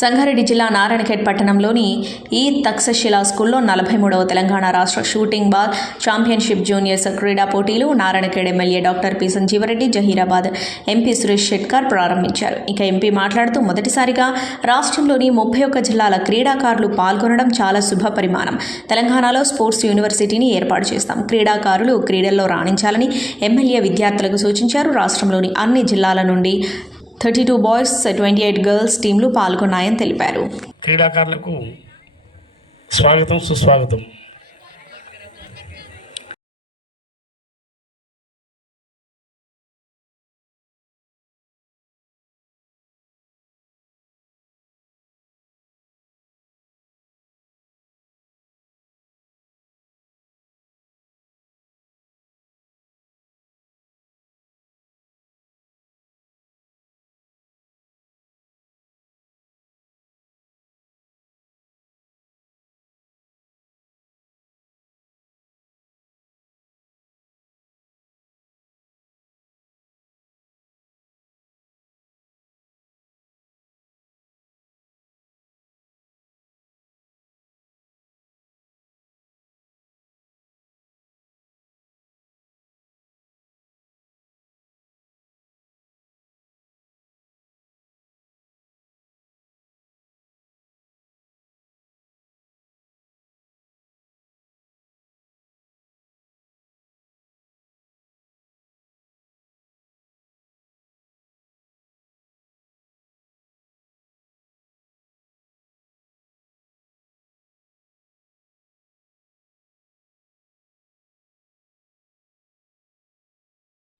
సంగారెడ్డి జిల్లా నారాయణఖేడ్ పట్టణంలోని ఈ తక్షశిలా స్కూల్లో నలభై మూడవ తెలంగాణ రాష్ట్ర షూటింగ్ బాల్ ఛాంపియన్షిప్ జూనియర్స్ క్రీడా పోటీలు Narayankhed MLA doctor P Sanjeeva Reddy Zaheerabad MP Suresh Shetkar ప్రారంభించారు. ఇక ఎంపీ మాట్లాడుతూ మొదటిసారిగా రాష్ట్రంలోని ముప్పై ఒక్క జిల్లాల క్రీడాకారులు పాల్గొనడం చాలా శుభ పరిమాణం. తెలంగాణలో స్పోర్ట్స్ యూనివర్సిటీని ఏర్పాటు చేస్తాం. క్రీడాకారులు క్రీడల్లో రాణించాలని ఎమ్మెల్యే విద్యార్థులకు సూచించారు. రాష్ట్రంలోని అన్ని జిల్లాల నుండి thirty two boys twenty eight girls టీంలు పాల్గొన్నాయని తెలిపారు. క్రీడాకారులకు స్వాగతం సుస్వాగతం.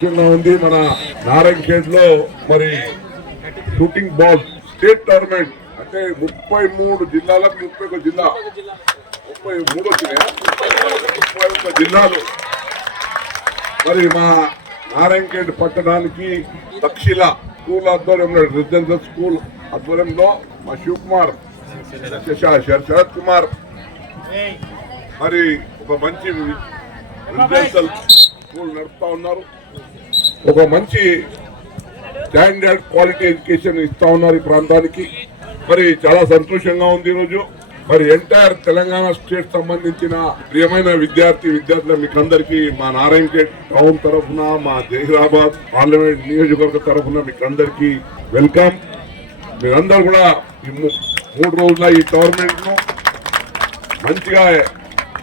ఉంది మన నారాయణఖేడ్లో మరి షూటింగ్ బాల్ స్టేట్ టోర్నమెంట్. అంటే ముప్పై మూడు జిల్లాలకు ముప్పై ఒక జిల్లా. ముప్పై మూడు ముప్పై ఒక జిల్లాలు. మరి మా నారాయణఖేడ్ పట్టణానికి తక్షిల స్కూల్ ఆధ్వర్యంలో రెసిడెన్షియల్ స్కూల్ ఆధ్వర్యంలో మా శివకుమార్ కుమార్ శరత్ కుమార్. మరి ఒక మంచి రెసిడెన్షియల్ స్కూల్ నడుపుతా ఉన్నారు. ఒక మంచి స్టాండర్డ్ క్వాలిటీ ఎడ్యుకేషన్ ఇస్తా ఉన్నారు ఈ ప్రాంతానికి. మరి చాలా సంతోషంగా ఉంది ఈరోజు. మరి ఎంటైర్ తెలంగాణ స్టేట్ సంబంధించిన ప్రియమైన విద్యార్థి విద్యార్థులు మీకు అందరికీ మా నారాయణఖేడ్ టౌన్ తరఫున మా జహీరాబాద్ పార్లమెంట్ నియోజకవర్గ తరఫున మీకు అందరికీ వెల్కమ్ మీరందరూ కూడా మూడు రోజుల ఈ టోర్నమెంట్ను మంచిగా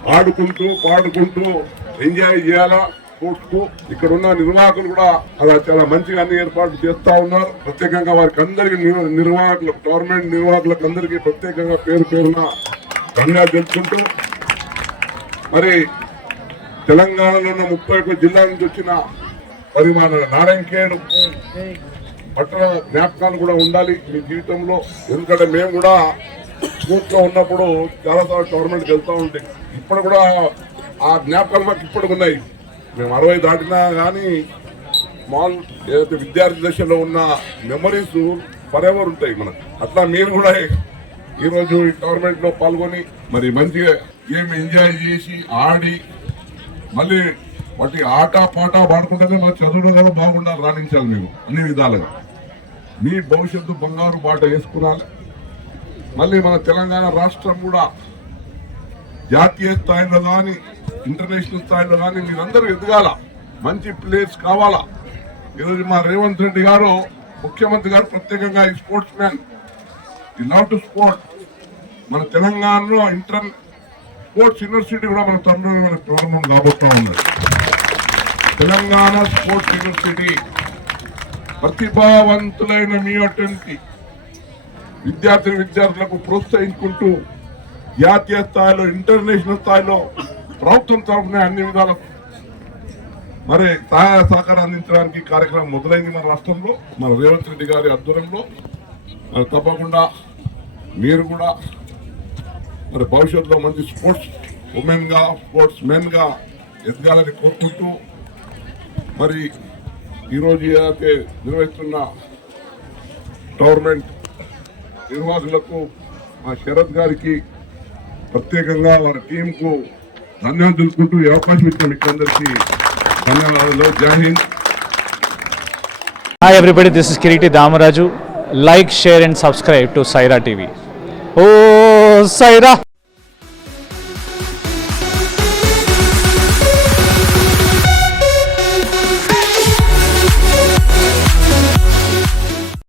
ఆడుకుంటూ పాడుకుంటూ ఎంజాయ్ చేయాలా? స్పోర్ట్స్కు ఇక్కడ ఉన్న నిర్వాహకులు కూడా అలా చాలా మంచిగా అన్ని ఏర్పాట్లు చేస్తా ఉన్నారు. ప్రత్యేకంగా వారికి అందరికి నిర్వాహకులకు గవర్నమెంట్ నిర్వాహకులకు అందరికీ ప్రత్యేకంగా పేరు పేరున ధన్యవాదాలు తెలుసుకుంటూ మరి తెలంగాణలో ఉన్న ముప్పై ఒక్క జిల్లా నుంచి వచ్చిన మరి మన నారాయణఖేడ్ పట్టణ జ్ఞాపకాలు కూడా ఉండాలి మీ జీవితంలో. ఎందుకంటే మేము కూడా స్కూల్ ఉన్నప్పుడు చాలాసార్లు టోర్నమెంట్కి వెళ్తూ ఉంటాయి ఇప్పుడు కూడా ఆ జ్ఞాపకాలు మాకు ఇప్పటికి ఉన్నాయి. మేము అరవై దాటినా కానీ మాల్ ఏదైతే విద్యార్థి దశలో ఉన్న మెమరీస్ ఫర్ ఎవర్ ఉంటాయి మనకు. అట్లా మీరు కూడా ఈరోజు ఈ టోర్నమెంట్లో పాల్గొని మరి మంచిగా గేమ్ ఎంజాయ్ చేసి ఆడి మళ్ళీ వాటి ఆట పాట పాడుకుంటేనే మన చదువులో కూడా బాగుండాలి రాణించాలి మేము అన్ని విధాలుగా. మీ భవిష్యత్తు బంగారు బాట వేసుకున్నాలి. మళ్ళీ మన తెలంగాణ రాష్ట్రం కూడా జాతీయ స్థాయిలో కానీ ఇంటర్నేషనల్ స్థాయిలో కానీ మీరందరూ ఎదగాల. మంచి ప్లేయర్స్ కావాలా? ఈరోజు మా రేవంత్ రెడ్డి గారు ముఖ్యమంత్రి గారు ప్రత్యేకంగా ఈ స్పోర్ట్స్ మ్యాన్ ఈ లవ్ టు స్పోర్ట్ మన తెలంగాణలో ఇంటర్ స్పోర్ట్స్ యూనివర్సిటీ కూడా మన తమిళనాడు ప్రారంభం కాబోతా ఉన్నది. తెలంగాణ స్పోర్ట్స్ యూనివర్సిటీ ప్రతిభావంతులైన మీ అటువంటి విద్యార్థి విద్యార్థులకు ప్రోత్సహించుకుంటూ జాతీయ స్థాయిలో ఇంటర్నేషనల్ స్థాయిలో ప్రభుత్వం తరఫున అన్ని విధాల మరి సహాయ సహకారం అందించడానికి కార్యక్రమం మొదలైంది మన రాష్ట్రంలో మన రేవంత్ రెడ్డి గారి ఆధ్వర్యంలో. తప్పకుండా మీరు కూడా మరి భవిష్యత్తులో మంచి స్పోర్ట్స్ ఉమెన్గా స్పోర్ట్స్ మెన్గా ఎదగాలని కోరుకుంటూ మరి ఈరోజు ఏదైతే నిర్వహిస్తున్న టోర్నమెంట్ నిర్వాహకులకు మా శరత్ గారికి ప్రత్యేకంగా వారి టీంకు ధన్యవాదాలు తెలుసుకుంటూ ఈ అవకాశం ఇచ్చిన మీకు అందరికీ ధన్యవాదాలు Jai Hind Hi everybody, this is Kiriti Damaraju. like, share, and subscribe to Saira TV. Oh, Saira!